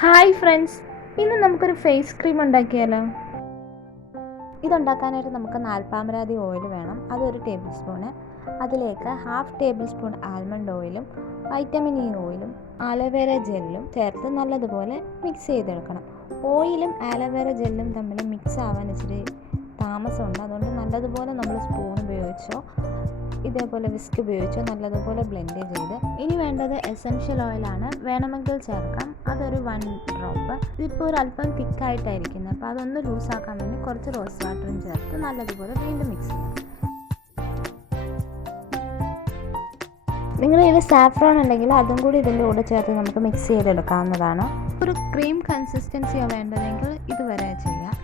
Hi friends, ഇന്ന് നമുക്കൊരു face cream ഉണ്ടാക്കിയാലോ? ഇതുണ്ടാക്കാനായിട്ട് നമുക്ക് നാൽപ്പാമരാതി ഓയിൽ വേണം. അതൊരു ടേബിൾ സ്പൂണ്. അതിലേക്ക് 1/2 ടേബിൾ സ്പൂൺ ആൽമണ്ട് ഓയിലും വൈറ്റമിൻ ഇ ഓയിലും ആലോവേര ജെല്ലും ചേർത്ത് നല്ലതുപോലെ മിക്സ് ചെയ്തെടുക്കണം. ഓയിലും ആലോവേര ജെല്ലും തമ്മിൽ മിക്സ് ആവാൻ ഇച്ചിരി താമസമുണ്ട്. അതുകൊണ്ട് നല്ലതുപോലെ നമ്മൾ സ്പൂൺ ഉപയോഗിച്ചോ ഇതേപോലെ വിസ്ക് ഉപയോഗിച്ചോ നല്ലതുപോലെ ബ്ലെൻഡ് ചെയ്ത്. ഇനി വേണ്ടത് എസൻഷ്യൽ ഓയിലാണ്. വേണമെങ്കിൽ ചേർക്കാം. അതൊരു 1 ഡ്രോപ്പ്. ഇതിപ്പോൾ ഒരു അല്പം തിക്കായിട്ടായിരിക്കുന്നത്, അപ്പോൾ അതൊന്ന് ലൂസാക്കാൻ വേണ്ടി കുറച്ച് റോസ് വാട്ടറും ചേർത്ത് നല്ലതുപോലെ വീണ്ടും മിക്സ് ചെയ്യാം. നിങ്ങളുടെ കയ്യിൽ സാഫ്രോൺ ഉണ്ടെങ്കിൽ അതും കൂടി ഇതിൻ്റെ കൂടെ ചേർത്ത് നമുക്ക് മിക്സ് ചെയ്തെടുക്കാവുന്നതാണ്. ഒരു ക്രീം കൺസിസ്റ്റൻസിയാണ് വേണ്ടതെങ്കിൽ ഇതുവരെ ചെയ്യാം.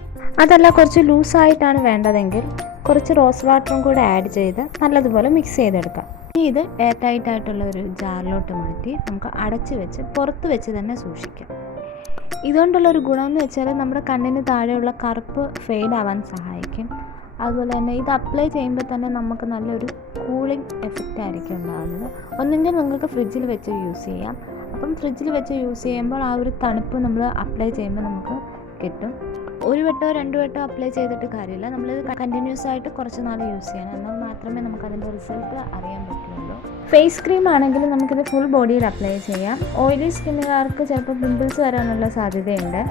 അതല്ല കുറച്ച് ലൂസായിട്ടാണ് വേണ്ടതെങ്കിൽ കുറച്ച് റോസ് വാട്ടറും കൂടെ ആഡ് ചെയ്ത് നല്ലതുപോലെ മിക്സ് ചെയ്തെടുക്കാം. ഇനി ഇത് എയർ ടൈറ്റ് ആയിട്ടുള്ള ഒരു ജാറിലോട്ട് മാറ്റി നമുക്ക് അടച്ച് വെച്ച് പുറത്ത് വെച്ച് തന്നെ സൂക്ഷിക്കാം. ഇതുകൊണ്ടുള്ളൊരു ഗുണമെന്ന് വെച്ചാൽ നമ്മുടെ കണ്ണിന് താഴെയുള്ള കറുപ്പ് ഫെയ്ഡ് ആവാൻ സഹായിക്കും. അതുപോലെ തന്നെ ഇത് അപ്ലൈ ചെയ്യുമ്പോൾ തന്നെ നമുക്ക് നല്ലൊരു കൂളിംഗ് എഫക്റ്റ് ആയിരിക്കും ഉണ്ടാകുന്നത്. ഒന്നെങ്കിൽ നിങ്ങൾക്ക് ഫ്രിഡ്ജിൽ വെച്ച് യൂസ് ചെയ്യാം. അപ്പം ഫ്രിഡ്ജിൽ വെച്ച് യൂസ് ചെയ്യുമ്പോൾ ആ ഒരു തണുപ്പ് നമ്മൾ അപ്ലൈ ചെയ്യുമ്പോൾ നമുക്ക് കിട്ടും. ഒരു വട്ടോ 2 വട്ടോ അപ്ലൈ ചെയ്തിട്ട് കാര്യമില്ല. നമ്മളിത് കണ്ടിന്യൂസ് ആയിട്ട് കുറച്ച് നാൾ യൂസ് ചെയ്യണം. എന്നാൽ മാത്രമേ നമുക്കതിൻ്റെ റിസൾട്ട് അറിയാൻ പറ്റുള്ളൂ. ഫേസ് ക്രീം ആണെങ്കിൽ നമുക്കിത് ഫുൾ ബോഡിയിൽ അപ്ലൈ ചെയ്യാം. ഓയിലി സ്കിന്നുകാർക്ക് ചിലപ്പോൾ പിമ്പിൾസ് വരാനുള്ള സാധ്യതയുണ്ട്.